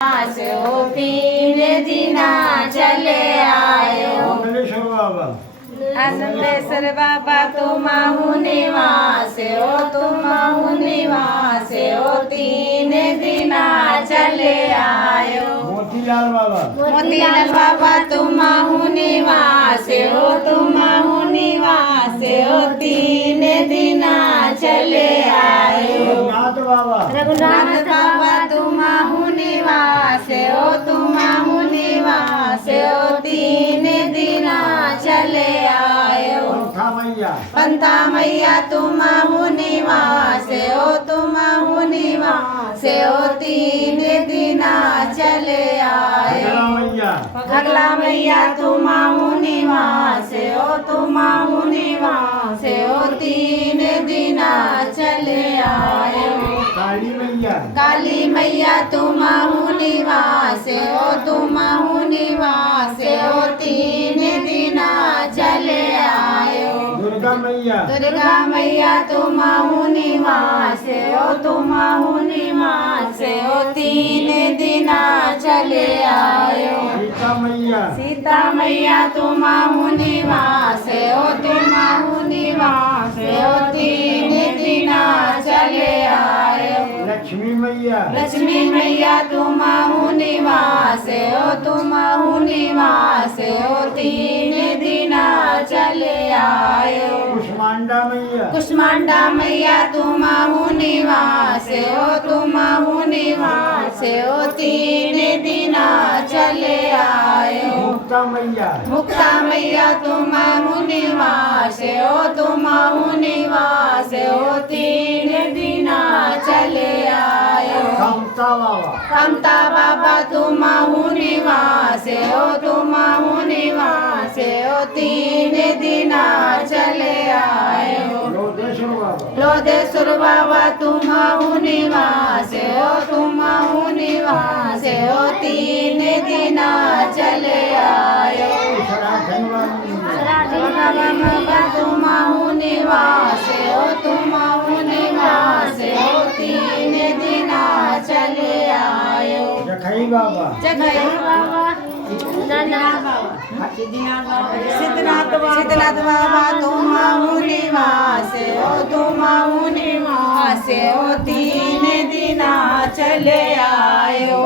ओ तीन दिना चले आयो। आनंदेश्वर बाबा तुमाहु निवास ओ तुमाहु निवास ओ तीन दिना चले आयो। मोतीलाल बाबा तुमाहु निवास ओ तुमाहु निवास ओ तीन दिना चले आयो। रघुनाथ बाबा तुमाहु निवास ओ तुमाहु निवास ओ तीन दिना चले आयो। पंथा मैया तुमाहु निवास ओ तुमाहु निवास ओ तीन दिना चले आयो। अगला मैया तुमाहु निवास ओ तुमाहु निवास ओ तीन दिना चले आयो। काली मैया तुमाहु निवास ओ तुमाहु निवास ओ तीन दिना चले आयो। दुर्गा मैया तुमाहु निवास ओ तुमाहु निवास ओ तीन दिना चले आयो। सीता मैया तुमाहु निवास ओ तुमाहु निवास ओ तीन दिना चले आयो। लक्ष्मी मैया तुमाहु निवास ओ तुमाहु निवास ओ तीन दिना चले आयो। कुष्मांडा मैया तुमाहु निवास ओ तुमाहु निवास ओ तीन दिना चले आयो। मुक्ता मैया तुमाहु निवास ओ तुमाहु निवास ओ तीन दिना चले आयो। कामता बाबा तुमाहु निवास ओ तुमाहु निवास ओ तीन दिना चले आयो। लोधेश्वर बाबा तुमाहु निवास ओ तुमाहु निवास ओ तीन दिना चले आयो। बाबा तुमाहु निवास ओ तुमाहु निवास ओ तीन दिना चले आयो। जखई बाबा सिद्धनाथ बाबा तुमाहु निवास ओ तुमाहु निवास ओ तीन दिना चले आयो।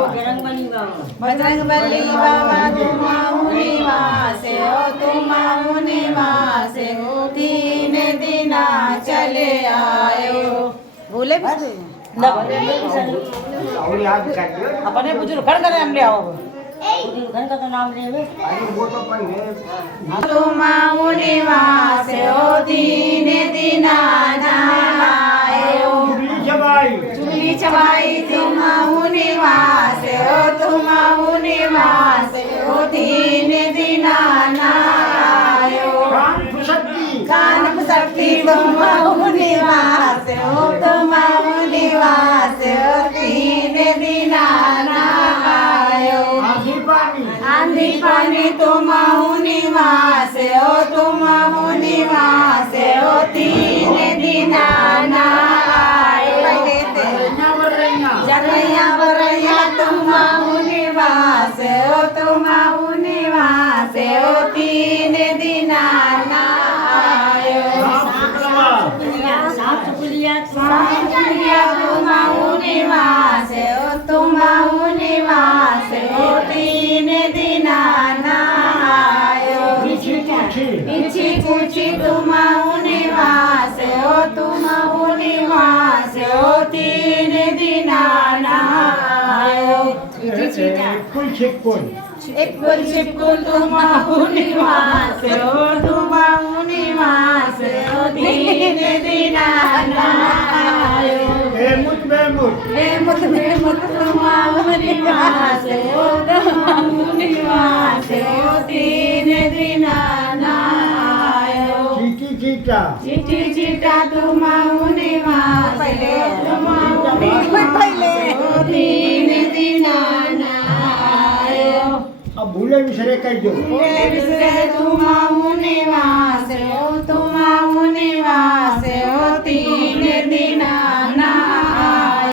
बजरंगबली बाबा तुमाहु निवास ओ तुमाहु निवास ओ तीन दिना चले आयो। बोले अपने बुजुर्ग खड़ कर हम ले आओ घर का नाम ले तुमाहु निवास ओ तीन दिना आयो। चुगली चबाई तुमाहु निवास ओ तुमाहु निवास ओ तीन दिना आयो। कानप शक्ति तुमाहु निवास ओ तुमाहु निवास ओ तीन दिना आयो। आंधी पानी तुमाहु निवास ओ तुमाहु निवास ओ तीन दिना आयो। जरैया बरैया तुमाहु निवास ओ तुमाहु निवास ओ तीन दिना आयो। तुमाहु निवास ओ तुमाहु निवास ओ तीन दिना आयो। इच्छी कुची तुमाहु निवास ओ तुमाहु निवास ओ तीन दिना आयो। एक कुल छिपकुल तुमाहु निवास ओ तुमाहु निवास ओ तीन दिना आयो। मुत तुमाहु निवास ओ तुमाहु निवास ओ तीन दिना आयो। चीटी चीटा तुमाहु निवास तुमाहु निवास ओ तीन दिना आयो। अब भूले बिसरे कह दो तुमाहु निवास ओ तुमाहु निवास